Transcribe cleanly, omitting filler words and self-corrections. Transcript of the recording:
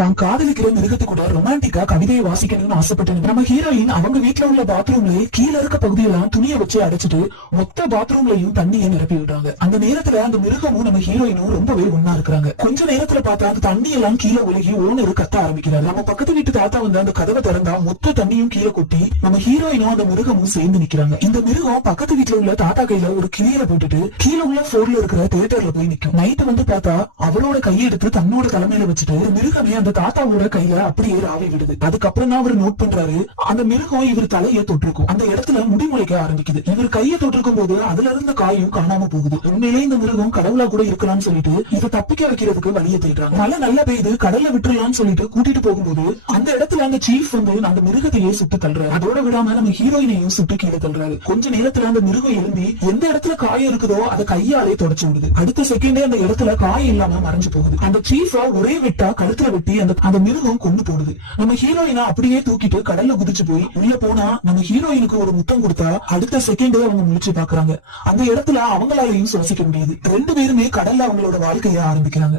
தான் காதலிக்கிற மிருகத்தை கூட ரொமான்டிக்கா கவிதையை வாசிக்கணும்னு ஆசைப்பட்டு நம்ம ஹீரோயின் அவங்க வீட்டுல உள்ள பாத்ரூம்ல கீழே இருக்க பகுதியெல்லாம் துணியை வச்சு அடைச்சிட்டு மொத்த பாத்ரூம்லயும் தண்ணியை நிரப்பி விடுறாங்க. அந்த நேரத்துல அந்த மிருகமும் நம்ம ஹீரோயினும் ரொம்பவே ஒன்னா இருக்கிறாங்க. கொஞ்ச நேரத்துல பார்த்தா அந்த தண்ணி எல்லாம் கீழே ஒழுகி ஓனர் கத்த ஆரம்பிக்கிறாரு. நம்ம பக்கத்து வீட்டு தாத்தா வந்து அந்த கதவை திறந்தா மொத்த தண்ணியும் கீழே கொட்டி நம்ம ஹீரோயினும் அந்த மிருகமும் சேர்ந்து நிக்கிறாங்க. இந்த மிருகம் பக்கத்து வீட்டுல உள்ள தாத்தா கையில ஒரு கிளியரை போட்டுட்டு கீழே உள்ள போர்ல இருக்கிற தியேட்டர்ல போய் நிக்கும். நைட்டு வந்து பார்த்தா அவளோட கையெடுத்து தன்னோட தலைமையில வச்சுட்டு மிருகமே அந்த தாத்தாவோட கையில அப்படியே ராவி விடுது. அதுக்கப்புறம் தான் அவர் நோட் பண்றாரு, அந்த மிருகம் இவர் தலையை தொட்டிருக்கும். அந்த இடத்துல முடிமுளைக்க ஆரம்பிக்குது. இவர் கையை தொட்டிருக்கும் போது அதுல இருந்த காயும் காணாம போகுது. உண்மையிலே இந்த மிருகம் கடவுளா கூட இருக்கலாம்னு சொல்லிட்டு இதை தப்பிக்க வைக்கிறதுக்கு வழியை தேடுறாங்க. மழை நல்லா பெய்யுது, கடல்ல விட்டுலாம்னு சொல்லிட்டு கூட்டிட்டு போகும்போது அந்த இடத்துல அந்த சீஃப் வந்து அந்த மிருகத்தையே சுட்டு தள்ளுறாரு. அதோட விடாம நம்ம ஹீரோயினையும் சுட்டு கீழே தள்ளுறாரு. கொஞ்ச நேரத்துல அந்த மிருகம் எழுந்தி எந்த இடத்துல காயம் இருக்குதோ அதை கையாலே தொடச்சு விடுது. அடுத்த செகண்டே அந்த இடத்துல காயம் இல்லாம மறைஞ்சு போகுது. அந்த சீஃப ஒரே வெட்டா கழுத்துல வெட்டி அந்த மிருகம் கொண்டு போடுது. நம்ம ஹீரோயினா அப்படியே தூக்கிட்டு கடல்ல குதிச்சு போய் உள்ள போனா நம்ம ஹீரோயினுக்கு ஒரு முத்தம் கொடுத்தா அடுத்த செகண்டே அவங்க முழிச்சு பாக்குறாங்க. அந்த இடத்துல அவங்களாலையும் சுவாசிக்க முடியுது. ரெண்டு பேருமே கடல்ல அவங்களோட வாழ்க்கைய ஆரம்பிக்கிறாங்க.